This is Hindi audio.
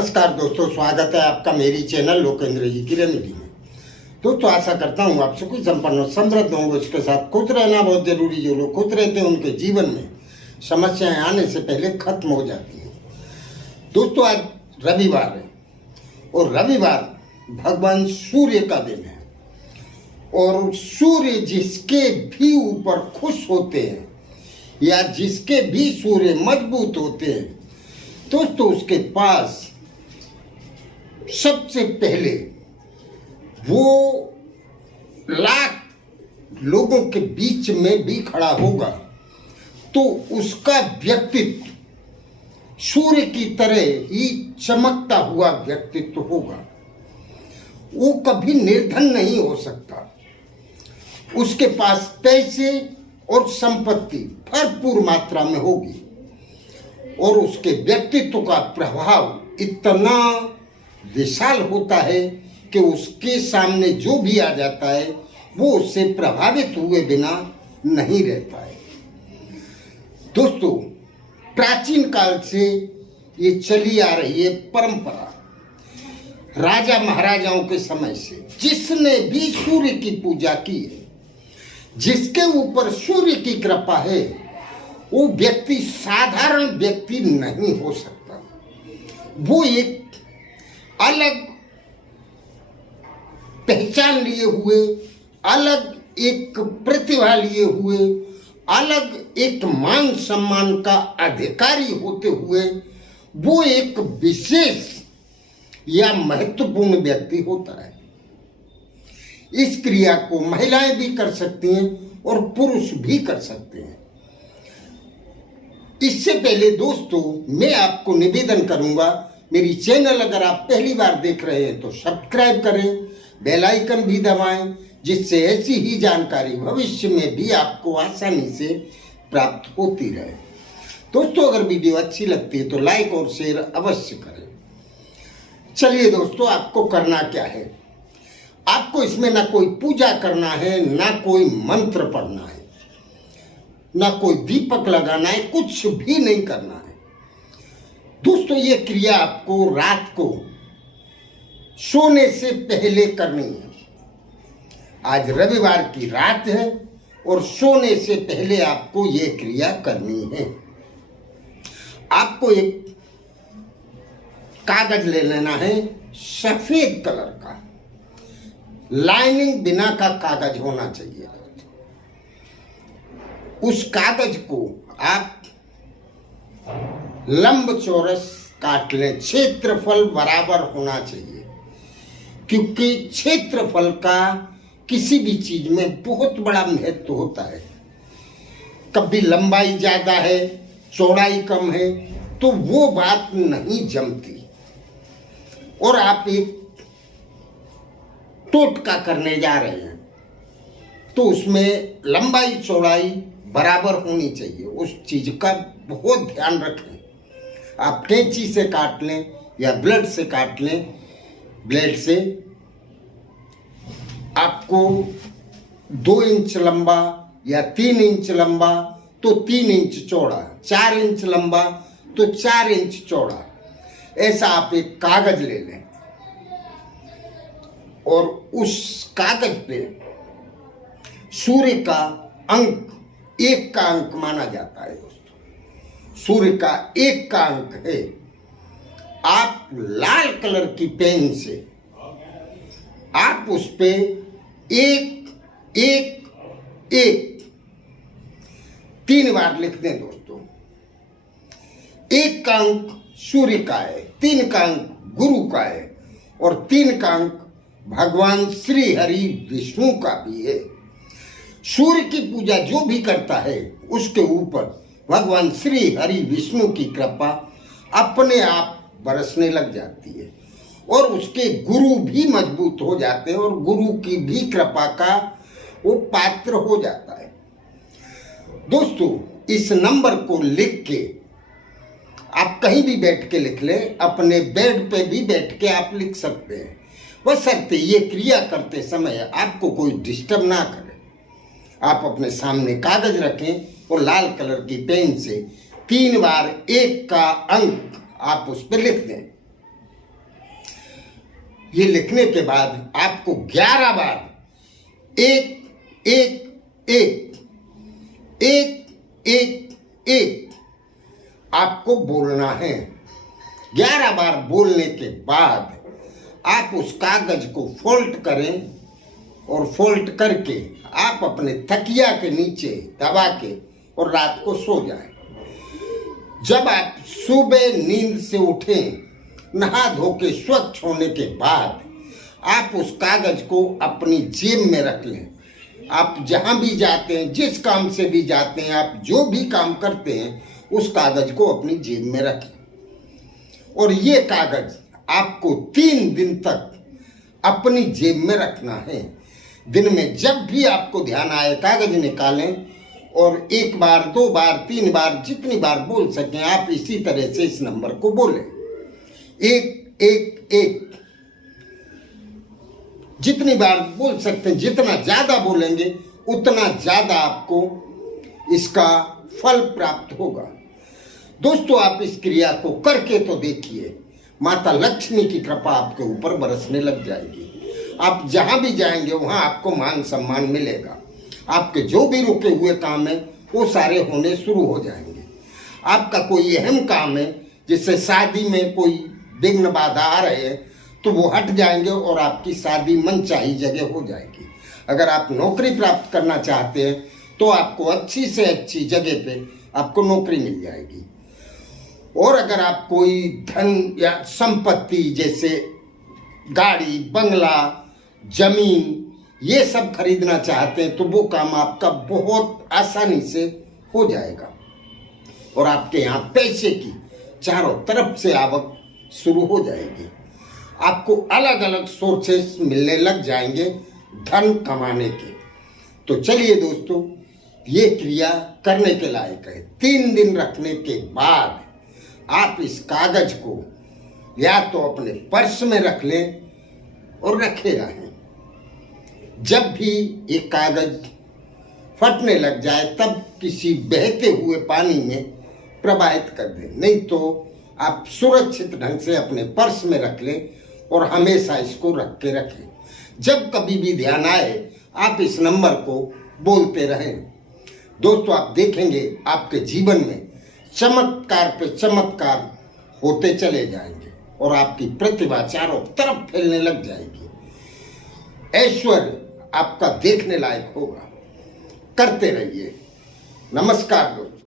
नमस्कार दोस्तों, स्वागत है आपका मेरी चैनल लोकेंद्र जी की रेमेडी में। दोस्तों, आशा करता हूँ आप सुखी संपन्न समृद्ध होंगे। उसके साथ खुश रहना बहुत जरूरी। जो लोग खुश रहते हैं उनके जीवन में समस्याएं आने से पहले खत्म हो जाती हैं। दोस्तों, आज रविवार है और रविवार भगवान सूर्य का दिन है और सूर्य जिसके भी ऊपर खुश होते हैं या जिसके भी सूर्य मजबूत होते हैं दोस्तों, उसके पास सबसे पहले वो लाख लोगों के बीच में भी खड़ा होगा तो उसका व्यक्तित्व सूर्य की तरह ही चमकता हुआ व्यक्तित्व होगा। वो कभी निर्धन नहीं हो सकता। उसके पास पैसे और संपत्ति भरपूर मात्रा में होगी और उसके व्यक्तित्व का प्रभाव इतना विशाल होता है कि उसके सामने जो भी आ जाता है वो उससे प्रभावित हुए बिना नहीं रहता है। दोस्तों, प्राचीन काल से ये चली आ रही है परंपरा। राजा महाराजाओं के समय से जिसने भी सूर्य की पूजा की है, जिसके ऊपर सूर्य की कृपा है, वो व्यक्ति साधारण व्यक्ति नहीं हो सकता। वो एक अलग पहचान लिए हुए, अलग एक प्रतिभा लिए हुए, अलग एक मान सम्मान का अधिकारी होते हुए वो एक विशेष या महत्वपूर्ण व्यक्ति होता है। इस क्रिया को महिलाएं भी कर सकती हैं और पुरुष भी कर सकते हैं। इससे पहले दोस्तों, मैं आपको निवेदन करूंगा, मेरी चैनल अगर आप पहली बार देख रहे हैं तो सब्सक्राइब करें, बेल आइकन भी दबाएं, जिससे ऐसी ही जानकारी भविष्य में भी आपको आसानी से प्राप्त होती रहे। दोस्तों, अगर वीडियो अच्छी लगती है तो लाइक और शेयर अवश्य करें। चलिए दोस्तों, आपको करना क्या है। आपको इसमें ना कोई पूजा करना है, ना कोई मंत्र पढ़ना है, ना कोई दीपक लगाना है, कुछ भी नहीं करना है। दोस्तों, ये क्रिया आपको रात को सोने से पहले करनी है। आज रविवार की रात है और सोने से पहले आपको ये क्रिया करनी है। आपको एक कागज ले लेना है सफेद कलर का, लाइनिंग बिना का कागज होना चाहिए। उस कागज को आप लंब चौरस काट लें। क्षेत्रफल बराबर होना चाहिए, क्योंकि क्षेत्रफल का किसी भी चीज में बहुत बड़ा महत्व होता है। कभी लंबाई ज्यादा है, चौड़ाई कम है तो वो बात नहीं जमती। और आप एक टोटका करने जा रहे हैं तो उसमें लंबाई चौड़ाई बराबर होनी चाहिए। उस चीज का बहुत ध्यान रखें। आप कैंची से काट लें या ब्लेड से काट लें। ब्लेड से आपको 2 इंच लंबा या 3 इंच लंबा तो 3 इंच चौड़ा, 4 इंच लंबा तो 4 इंच चौड़ा, ऐसा आप एक कागज ले लें और उस कागज पे सूर्य का अंक 1 का अंक माना जाता है। दोस्तों, सूर्य का 1 का अंक है। आप लाल कलर की पेन से आप उस पे 1 1 1 3 बार लिख दें। दोस्तों, 1 का अंक सूर्य का है, 3 का अंक गुरु का है और 3 का अंक भगवान श्री हरि विष्णु का भी है। सूर्य की पूजा जो भी करता है उसके ऊपर भगवान श्री हरि विष्णु की कृपा अपने आप बरसने लग जाती है और उसके गुरु भी मजबूत हो जाते हैं और गुरु की भी कृपा का वो पात्र हो जाता है। दोस्तों, इस नंबर को लिख के आप कहीं भी बैठ के लिख लें, अपने बेड पे भी बैठ के आप लिख सकते हैं, बशर्ते ये क्रिया करते समय आपको कोई डिस्टर्ब ना करे। आप अपने सामने कागज रखें और लाल कलर की पेन से 3 बार 1 का अंक आप उस पर लिख दें। ये लिखने के बाद आपको 11 बार एक एक एक एक एक एक आपको बोलना है। 11 बार बोलने के बाद आप उस कागज को फोल्ड करें और फोल्ड करके आप अपने तकिया के नीचे दबा के और रात को सो जाएं। जब आप सुबह नींद से उठें, नहा धो के स्वच्छ होने के बाद आप उस कागज को अपनी जेब में रख लें। आप जहां भी जाते हैं, जिस काम से भी जाते हैं, आप जो भी काम करते हैं, उस कागज को अपनी जेब में रखें और ये कागज आपको 3 दिन तक अपनी जेब में रखना है। दिन में जब भी आपको ध्यान आए कागज निकालें और 1 बार 2 बार 3 बार जितनी बार बोल सकें आप इसी तरह से इस नंबर को बोलें। एक एक एक जितनी बार बोल सकते हैं, जितना ज्यादा बोलेंगे उतना ज्यादा आपको इसका फल प्राप्त होगा। दोस्तों, आप इस क्रिया को करके तो देखिए, माता लक्ष्मी की कृपा आपके ऊपर बरसने लग जाएगी। आप जहां भी जाएंगे वहां आपको मान सम्मान मिलेगा। आपके जो भी रुके हुए काम है वो सारे होने शुरू हो जाएंगे। आपका कोई अहम काम है, जिससे शादी में कोई विघ्न बाधा आ रहे हैं, तो वो हट जाएंगे और आपकी शादी मनचाही जगह हो जाएगी। अगर आप नौकरी प्राप्त करना चाहते हैं तो आपको अच्छी से अच्छी जगह पे आपको नौकरी मिल जाएगी। और अगर आप कोई धन या संपत्ति जैसे गाड़ी, बंगला, जमीन ये सब खरीदना चाहते हैं तो वो काम आपका बहुत आसानी से हो जाएगा और आपके यहाँ पैसे की चारों तरफ से आवक शुरू हो जाएगी। आपको अलग अलग सोर्सेस मिलने लग जाएंगे धन कमाने के। तो चलिए दोस्तों, ये क्रिया करने के लायक है। 3 दिन रखने के बाद आप इस कागज को या तो अपने पर्स में रख लें और रखे रहें। जब भी ये कागज फटने लग जाए तब किसी बहते हुए पानी में प्रवाहित कर दें, नहीं तो आप सुरक्षित ढंग से अपने पर्स में रख लें और हमेशा इसको रख के रखें। जब कभी भी ध्यान आए आप इस नंबर को बोलते रहें। दोस्तों, आप देखेंगे आपके जीवन में चमत्कार पे चमत्कार होते चले जाएंगे और आपकी प्रतिभा चारों तरफ फैलने लग जाएगी। ऐश्वर्य आपका देखने लायक होगा। करते रहिए। नमस्कार दोस्तों।